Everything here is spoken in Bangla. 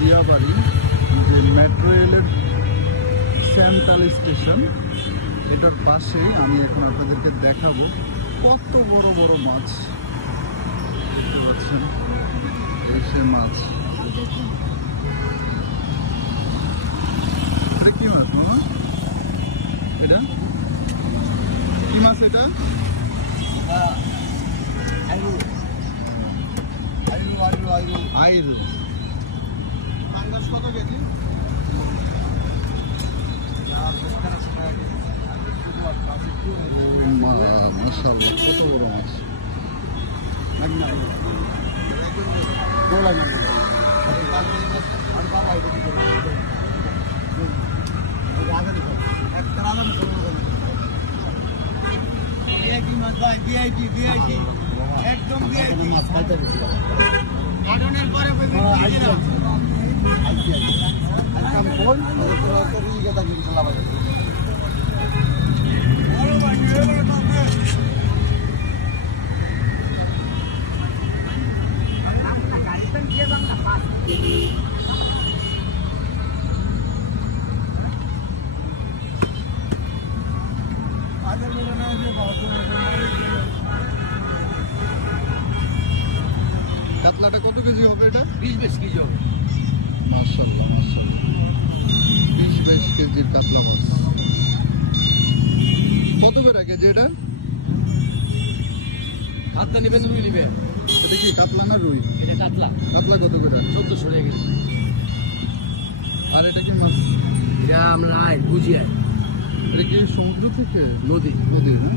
দিয়াবাড়ি যে মেট্রো রেলের শ্যামতাল স্টেশন, এটার পাশেই আমি এখন আপনাদেরকে দেখাবো কত বড় বড় মাছ দেখতে পাচ্ছেন। এই সে মাছ, এটা কি মাছ মামা? এটা কি মাছ? এটা আইল। কত কেজি? মাশাআল্লাহ, কত বড় মাছ। একদম কাতলাটা কত কেজি হবে? এটা 20-22 কেজি হবে। মাশাআল্লাহ মাশাআল্লাহ, 20-22 কেজির কাতলা মাছ। কত করে কেজি এটা? কাতলা নেবেন, রুই নেবেন? এটা কি কাতলা না রুই? এটা কাতলা। কাতলা কত করে? 1400 টাকা কেজি। আর এটা কি মাছ? এটা আমরা গুজিয়া। এটা কি সমুদ্র থেকে? নদী। নদী না?